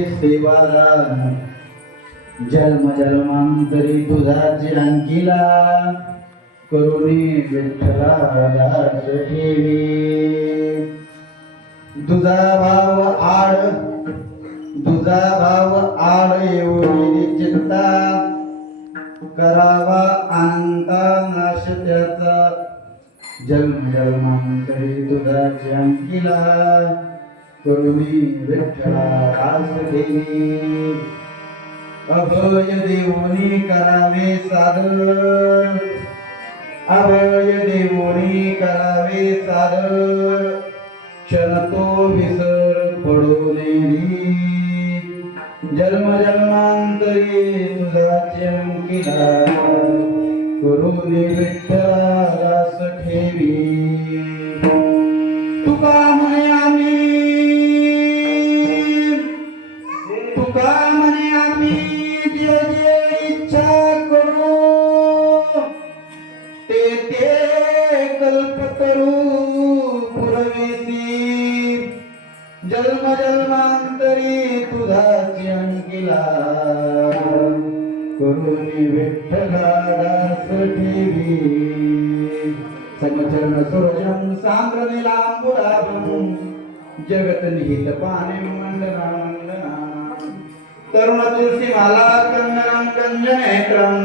देवारा जन्म जन्मांतरी तुझा अंकिला करुणी विठ्ठला दास ठेवी तुझा भाव आड तुझा भाव आड येऊ चिंता. करावा अंता नाश त्याचा. जन्म जन्मांतरी तुझा अंकिला तुम्ही विठ्ठला दास देवी अभय देवोनी करावे सादर अभय देवोनी करावे सादर क्षण तो विसर पडोनेली जन्म जन्मांतरी तुझाची अंकिला करुणी विठ्ठला సంచరణ సురజం సాంద్రమిలాంబురాభం జగత్ నిహిత పాణిం మండనానందనా తరుణ తులసి మాలా కందనం కందనేత్రం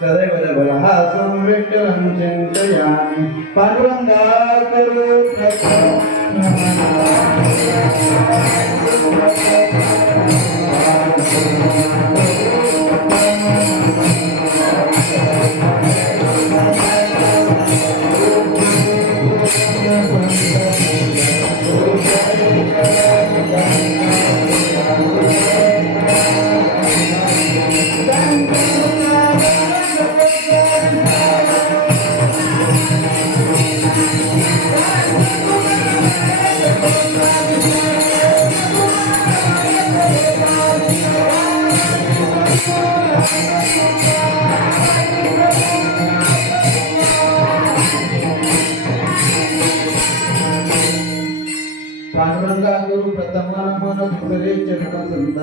సదైవ వరహాసం విట్టలం చింతయామి పాండురంగా కరు ప్రసన్న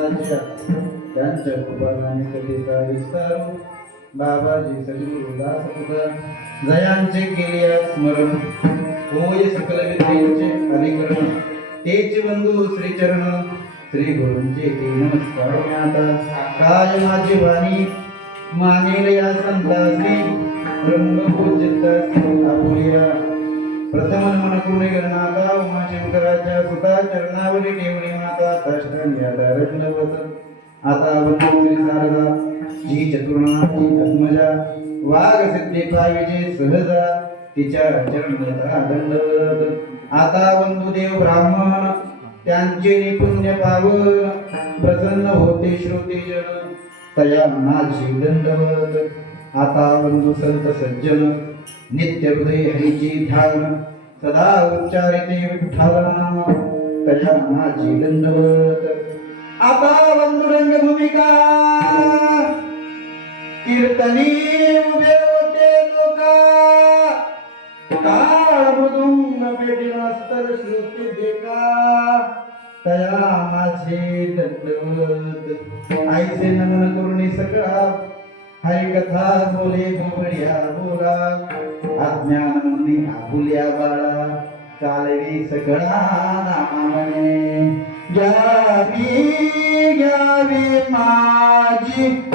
चरण त्यांच्या कृपाने विस्तार बाबाजी जयांचे केले स्मरण होय सकल विद्येचे अधिकरण तेच बंधू श्री चरण श्री गुरुंचे ते नमस्कार आता काय माझी वाणी मानेल या संतासी ब्रह्मपूजित आपुलिया प्रथम मन कुणे गणनाथा उमा शंकराच्या सुता चरणावरी ठेवणी माता काष्टाने आता रत्नवत आता वंदू श्री जी चतुर्णाची आत्मजा वाघ सिद्धी पाविजे सहजा तिच्या चरणाचा दंडवत आता बंधुदेव ब्राह्मण त्यांचे निपुण्य पावन प्रसन्न होते श्रोते जन तया मनाची दंडवत. आता बंधू संत सज्जन नित्य हृदय ध्यान सदा उच्चारिते विठ्ठल कशा माझी दंडवत. आता बंधुरंग भूमिका कीर्तनी उभे होते लोका. काळ मृदुंग पेटी मास्तर श्रुती देका. तया माझे दंडवत. आईचे नमन करुणी सकळा हरी कथा बोले बोबड्या बोला अज्ञान मुनी आपुल्या बाळा. चालवी सगळा नामाने. घ्यावी घ्यावी माझी.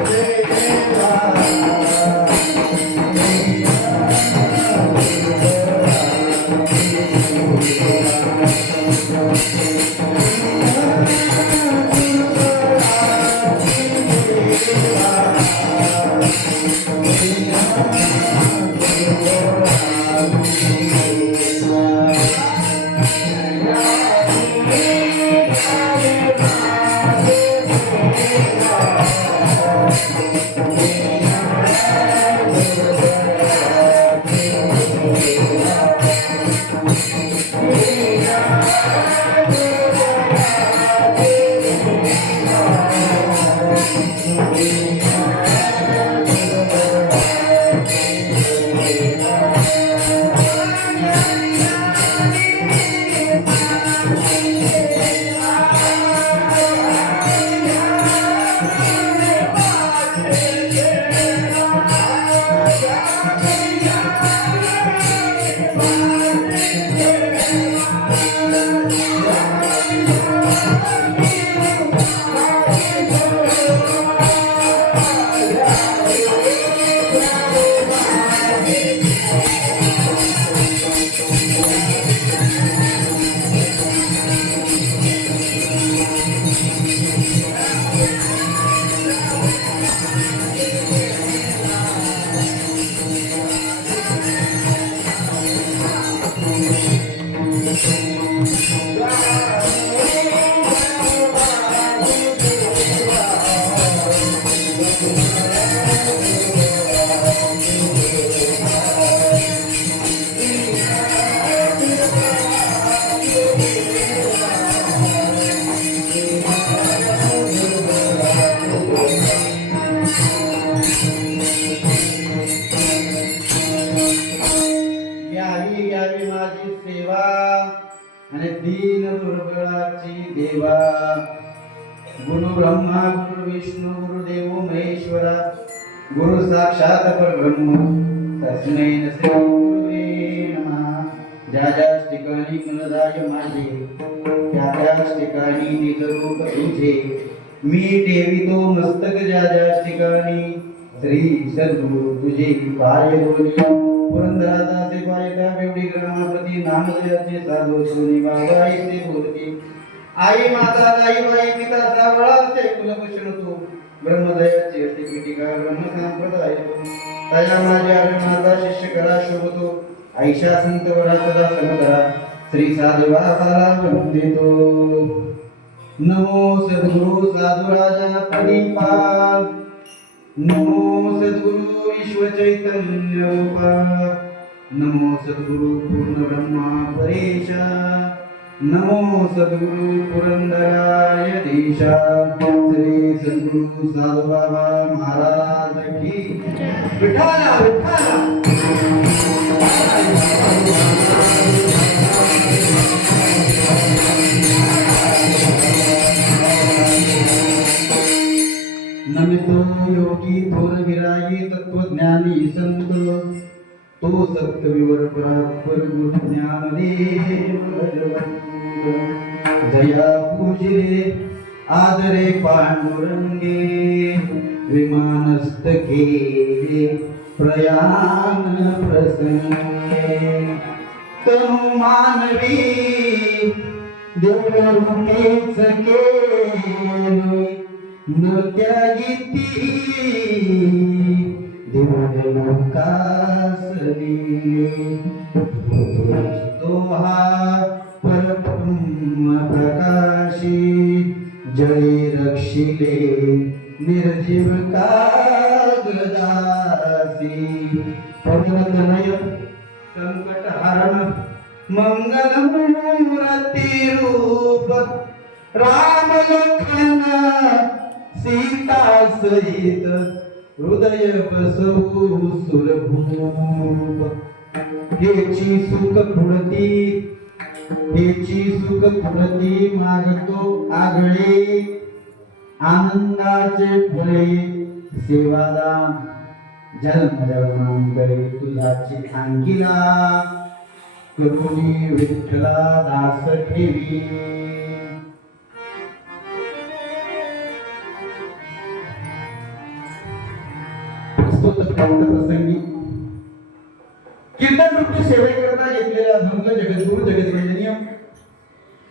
देवा गुरु ब्रह्मा गुरु विष्णू गुरुदेव महेश्वरा गुरु साक्षात परब्रह्म तस्मै नमः। ज्या ज्या ठिकाणी मनदाय माझे त्या त्याच ठिकाणी निजरूप तुझे। मी ठेवितो मस्तक ज्या ज्या ठिकाणी श्री सद्गुरु तुझे पाय दोन्ही पुरंदराचे पाय बेवडी ग्रहणाप्रती नामदेवाचे साधू सोनी बाबा ते बोलती. आई माता आई बाई पिता सावळाचे कुलभूषण तू ब्रह्मदयाची असे पीठिका ब्रह्म संप्रदाय तया माझ्या माता शिष्य करा शोभतो. आईशा संत वरा समधरा श्री साधवा फाला देतो. नमो सद्गुरु साधु राजा परिपाल नमो सद्गुरु विश्व नमो सद्गुरु पूर्ण ब्रह्मा परेशा। नमो सद्गुरु पुरंदराय देशा। श्री सद्गुरु साधू बाबा महाराज की विठाला विठाला तो सत्यविवर परात्पर ज्ञानदेव जया पूजिले आदरे पांडुरंगे विमानस्तके प्रयाण प्रसंगे। तनु मानवी देवरूपेच केले न त्यागिती देवलोकासली तो हा परब्रह्म प्रकाशी जळी रक्षिले निर्जीव कागदासी पवनतनय राम लखन सीता सहित हृदय बसवू सुरभूप हेची सुख पुढती हेची सुख पुढती मागतो आगळे. आनंदाचे फळे सेवादान जन्म जन्मांतरे तुझाची अंकिला करुणी विठ्ठला दास ठेवी. कीर्तन सेवेकरता घेतलेला धंग जगद्गुरु जगद्वंदनीय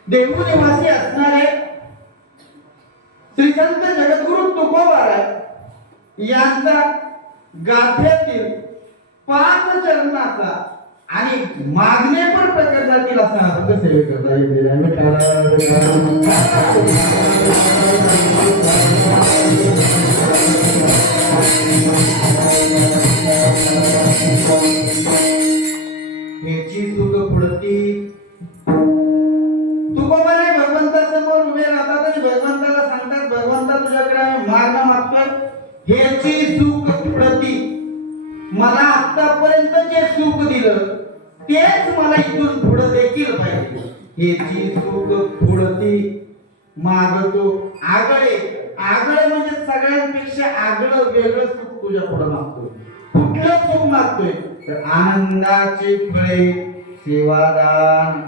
देहू निवासी असणारे श्री संत जगद्गुरु तुकोबाराय यांचा गाथ्यातील पाच चरणाचा आणि मागणे पण प्रकट असा अर्थ सेवेकरता घेतलेला आनंदाचे फळे सेवादान.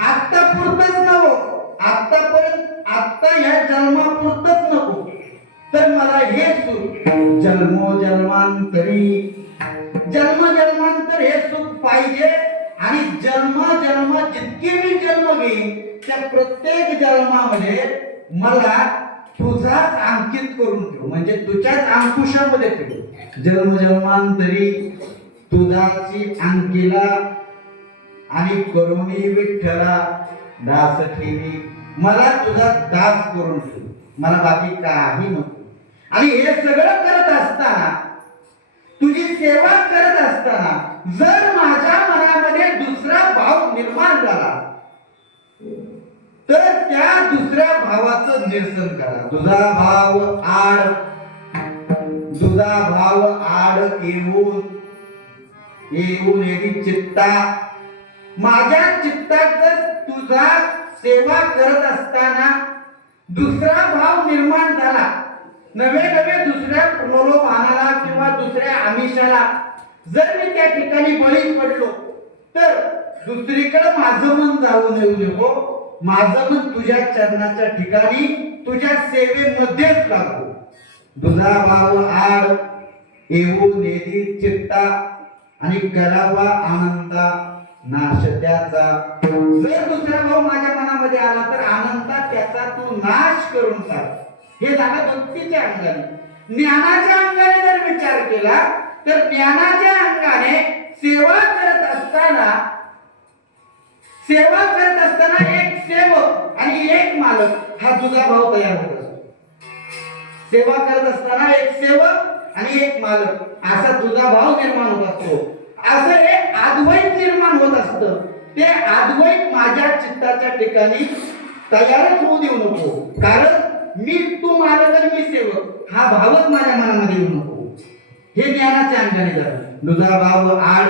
आत्ता पुरतच नको. आतापर्यंत आत्ता ह्या जन्मापुरतच नको. तर मला हे सुख जन्मो जन्मांतरी. जन्म जन्मांतर हे सुख पाहिजे आणि जन्म जन्म जितके मी जन्म घेईन त्या प्रत्येक जन्मामध्ये मला तुझाच अंकित करून ठेव. म्हणजे तुझ्याच अंकुशामध्ये ठेव. जन्म जन्मांतरी. तुझाची अंकिला आणि करुणी विठ्ठला दास ठेवी. मला तुझा दास करून ठेव मला बाकी काही नको. आणि हे सगळं करत असताना तुझी सेवा करत असताना जर माझ्या मनामध्ये दुसरा भाव निर्माण झाला तर त्या दुसऱ्या भावाचं निरसन करा. तुझा भाव आड तुझा भाव आड येऊन येऊन येईल चित्ता. माझ्या चित्तात जर तुझा सेवा करत असताना दुसरा भाव निर्माण झाला नवे नवे दुसऱ्या प्रलोभानाला किंवा दुसऱ्या आमिषाला जर मी त्या ठिकाणी बळी पडलो तर दुसरीकडे माझं मन जाऊ देऊ नको हो, माझं मन तुझ्या चरणाच्या ठिकाणी तुझ्या सेवेमध्येच लागू. तुझा भाव आड येऊ नेदी चित्ता. आणि करावा आनंदा नाश त्याचा जर दुसरा भाऊ माझ्या मनामध्ये आला तर आनंदा त्याचा तू नाश करून टाक. हे झालं भक्तीच्या अंगाने. ज्ञानाच्या अंगाने जर विचार केला तर ज्ञानाच्या अंगाने सेवा करत असताना सेवा करत असताना एक सेवक आणि एक मालक हा तुझा भाव तयार होत असतो. सेवा करत असताना एक सेवक आणि एक मालक असा तुझा भाव निर्माण होत असतो. असं हे अद्वैत निर्माण होत असतं. ते अद्वैत माझ्या चित्ताच्या ठिकाणी तयारच होऊ देऊ नको. कारण मी तू मालक आणि मी सेवक हा भावच माझ्या मनामध्ये येऊ नको. हे ज्ञानाच्या अंगाने झालं. तुझा भाव आड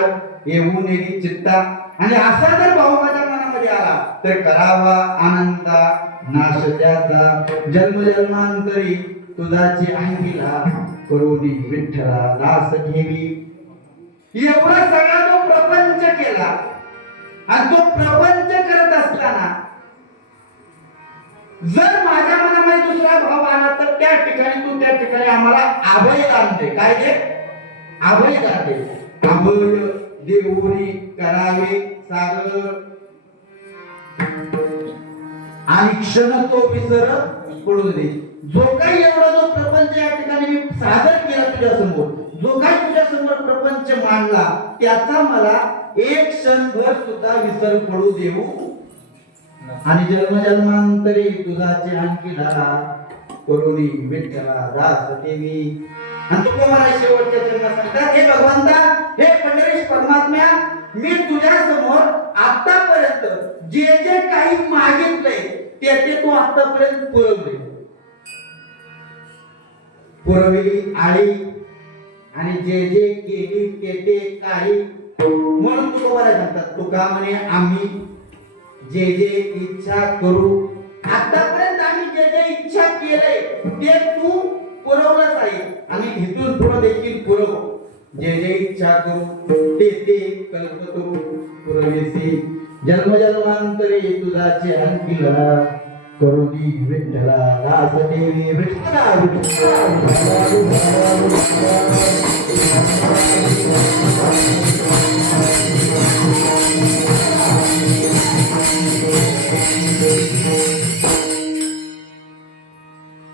येऊन येईल चित्ता. आणि असा जर भाव माझ्या मनामध्ये आला तर करावा आनंदा नाश त्याचा. जन्म जन्मांतरी तुझाची अंगिला करोनी विठ्ठला नास घेवी. एवढा सगळा तो प्रपंच केला. आणि तो प्रपंच करत असताना जर माझ्या मनामध्ये दुसरा भाव आला तर त्या ठिकाणी तू त्या ठिकाणी आम्हाला अभय दान काय दे अभय दान अभय देऊरी करावे सागर. आणि क्षण तो विसर पडू दे. जो काही एवढा जो प्रपंच या ठिकाणी मी सादर केला तुझ्या समोर जो काही तुझ्या समोर प्रपंच मांडला त्याचा मला एक क्षणभर सुद्धा विसर पडू देऊ. आणि जन्मजन्मांतरी तुझाचे आणखीला करुणी विठ्ठला दास देवी आणि तू मला शेवटच्या जन्मात सांगतात हे भगवंता हे पंढरीश परमात्म्या मी तुझ्या समोर आतापर्यंत जे जे काही मागितलंय त्याचे तो आतापर्यंत पुरवले. पुरवली आळी आणि जे जे केली ते ते काही. म्हणून तुका बरं सांगतात तुका म्हणे आम्ही जे जे इच्छा करू. आतापर्यंत आम्ही जे जे इच्छा केलंय ते तू पुरवलंच आहे. आणि इथून पुढे देखील पुरव. जे जे इच्छा करू ते ते कल्पतरू पुरवेसी जन्मजन्मांतरे तुझाचे अंकिला करुणी विठ्ठला दासदेवी विठ्ठला विठ्ठला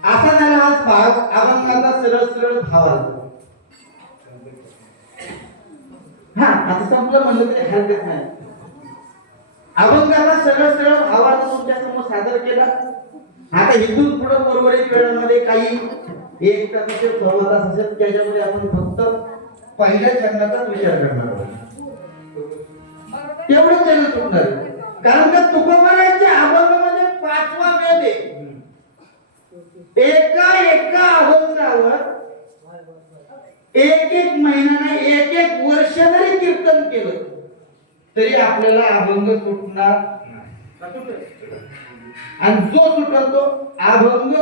असा झाला आज भाग अभंगाचा सरळ सरळ भाव आला हा आता संपलं म्हणलं तरी हरकत नाही. अभंगाला सरळ सरळ आवाज तुमच्यासमोर सादर केला. आता हिंदू पुढे उर्वरित वेळामध्ये काही एक तास असेल सव्वा तास असेल त्याच्यामध्ये आपण फक्त पहिल्या चरणाचाच विचार करणार आहोत. तेवढं चरण सुटणार कारण का तुकोबाराच्या अभंगामध्ये म्हणजे पाचवा वेद आहे. एका एका अभंगावर एक एक महिन्याने एक एक वर्ष जरी कीर्तन केलं. तरी आपल्याला अभंग सुटणार आणि जो सुटतो तो अभंग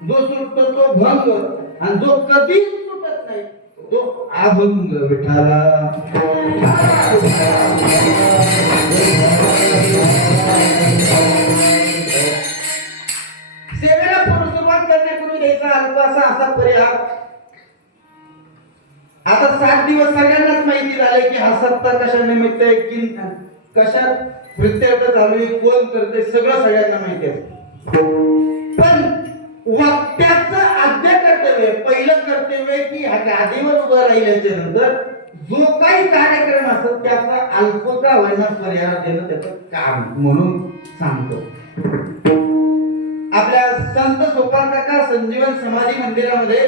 जो सुटतो तो भंग आणि जो कधीच सुटत नाही तो अभंग विठाला सेवेला सुरुवात करण्यापूर्वी द्यायचा अल्पासा असा परिहार. आता सात दिवस सगळ्यांनाच माहिती झाले की हा सत्ता कशा निमित्त आहे की कशात वृत्तार्थ चालू आहे कोण करते सगळं सगळ्यांना माहिती आहे. पण वक्त्याचं आद्य कर्तव्य पहिलं कर्तव्य आहे की ह्या गादीवर उभं राहिल्याच्या नंतर जो काही कार्यक्रम असत त्याचा अल्प का होईना परिहार देणं त्याचं काम म्हणून सांगतो. आपल्या संत सोपान काका संजीवन समाधी मंदिरामध्ये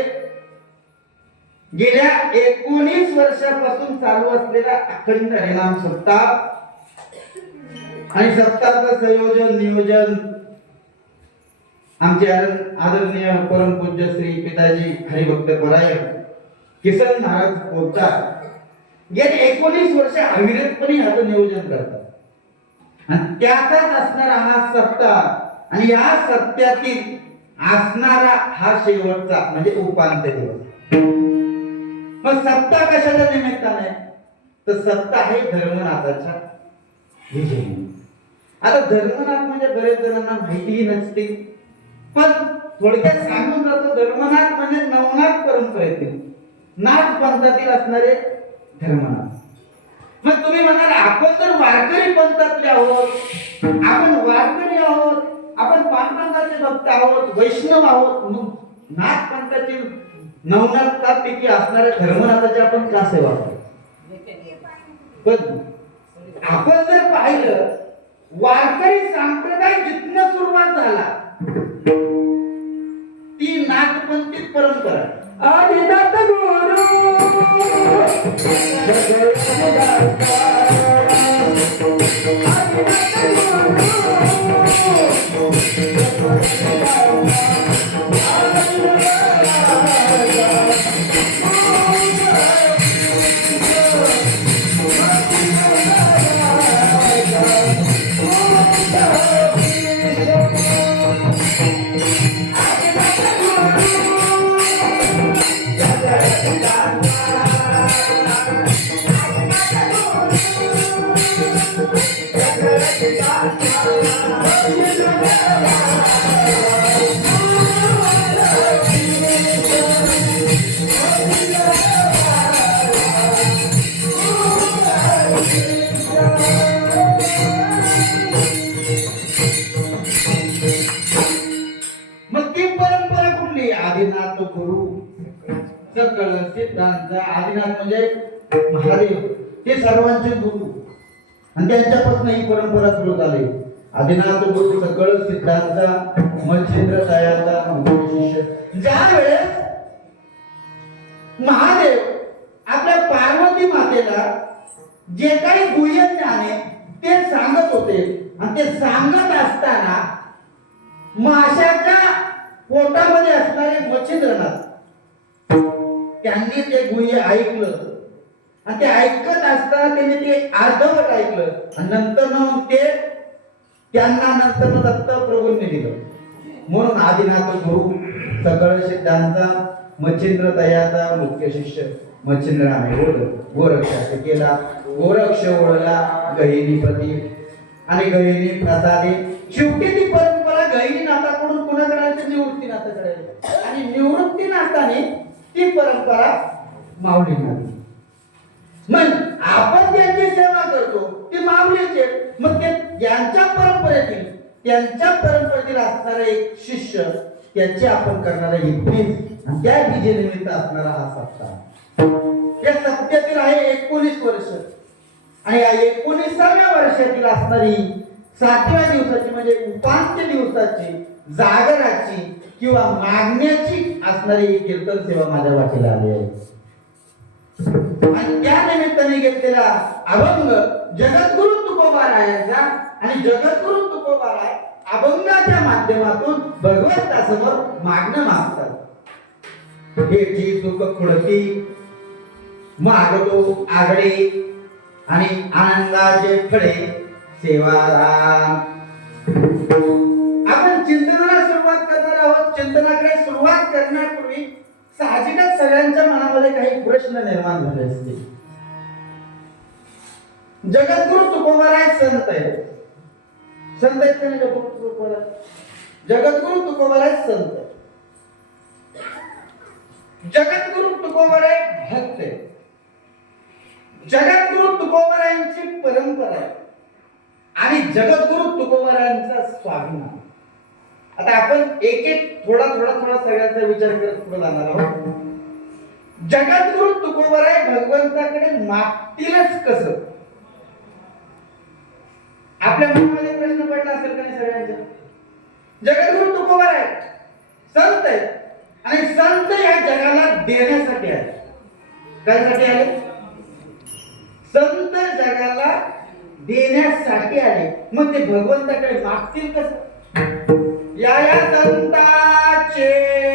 गेल्या एकोणीस वर्षापासून चालू असलेला अखंड हरिनाम सप्ताह आणि सप्ताहाचं संयोजन नियोजन आमचे आदर- आदरणीय परमपूज्य श्री पिताजी हरिभक्त परायण किसन महाराज पोपटार गेले एकोणीस वर्ष अविरतपणे ह्याचं नियोजन करतात. आणि त्याचाच असणारा हा सत्ता आणि या सत्यातील असणारा हा शेवटचा म्हणजे उपांत दिवस. मग सत्ता कशाच्या निमित्ताने? तर सत्ता आहे धर्मनाथाच्या विजयी. आता धर्मनाथ म्हणजे बरेच जणांना माहितीही नसते. पण थोडक्यात सांगून जातो धर्मनाथ म्हणजे नवनाथ परंपरेतील नाथ पंथातील असणारे धर्मनाथ. मग तुम्ही म्हणाल आपण तर वारकरी पंथातले आहोत आपण वारकरी आहोत आपण पांडुरंगाचे भक्त आहोत वैष्णव आहोत मग नाथ पंथातील नवनाथापैकी असणाऱ्या धर्मनाथाची आपण का सेवा करतो पण आपण जर पाहिलं वारकरी संप्रदाय जिथनं आदिनाथ म्हणजे महादेव हे सर्वांचे गुरु. आणि त्यांच्यापासून ही परंपरा सुरू झाली. आदिनाथ गुरु सकळ सिद्धांत मच्छिंद्र सायाचा शिष्य. ज्या वेळेस महादेव आपल्या पार्वती मातेला जे काही गुह्य ज्ञान आहे ते सांगत होते. आणि ते सांगत असताना माशाच्या पोटामध्ये असणारे मच्छिंद्रनाथ त्यांनी ते गुह्य ऐकलं. आणि ते ऐकत असताना त्यांनी ते अर्धवट ऐकलं. आणि नंतर मग ते त्यांना नंतर दत्त प्रभूंनी दिलं. म्हणून आदिनाथ गुरु सकळ सिद्धांचा मच्छिंद्र तयाचा मुख्य शिष्य मच्छिंद्र आम्ही ओढ गोरक्षाचा केला. गोरक्ष ओढला गहिनीपती आणि गहिनी प्रसादे. शेवटी ती परंपरा गहिनी नाथाकडून कुणाकडे निवृत्ती नाथाकडे आणि निवृत्ती नाथाने ती परंपरा माऊली झाली मग आपण त्यांची सेवा करतो ते माऊलीचे. मग ते त्यांच्या परंपरेतील त्यांच्या परंपरेतील असणारा एक शिष्य त्याचे आपण करणारा एक बीज आणि त्या बीजेनिमित्त असणारा हा सप्ताह. या सप्त्यातील आहे एकोणीस वर्ष. आणि या एकोणीसाव्या वर्षातील असणारी सातव्या दिवसाची म्हणजे उपांत्य दिवसाची जागराची किंवा मागण्याची असणारी ही कीर्तन सेवा माझ्या वाटेला आली आहे. आणि त्या निमित्ताने घेतलेला अभंग जगद्गुरु तुकोबारायांचा आणि जगद्गुरु तुकोबाराय अभंगाच्या माध्यमातून भगवंतासमोर मागणं मागतात. हेची सुख खुडती मागतो आगडे आणि आनंदाचे फळे सेवाराम सुरुवात करण्यापूर्वी साहजिकच सगळ्यांच्या मनामध्ये काही प्रश्न निर्माण झाले असतील. जगद्गुरु तुकोबाराय संत आहे संत आहेत का जगद्गुरु तुकोबाराय? जगद्गुरु तुकोबाराय संत जगद्गुरु तुकोबाराय भक्त आहे जगद्गुरु तुकोबारायांची परंपरा आहे. आणि जगद्गुरु तुकोबारायांचा स्वाभिमान आता आपण एक एक थोडा थोडा थोडा सगळ्यांचा विचार करत पुढे जाणार आहोत. जगद्गुरु आहे भगवंताकडे मागतीलच कसं? आपल्या मनामध्ये प्रश्न पडला असेल का नाही सगळ्यांच्या? जगद्गुरु तुकोबाराय संत आहे आणि संत या जगाला देण्यासाठी आहे कशासाठी आले? संत जगाला देण्यासाठी आले. मग ते भगवंताकडे मागतील कसं? 呀呀，等大姐。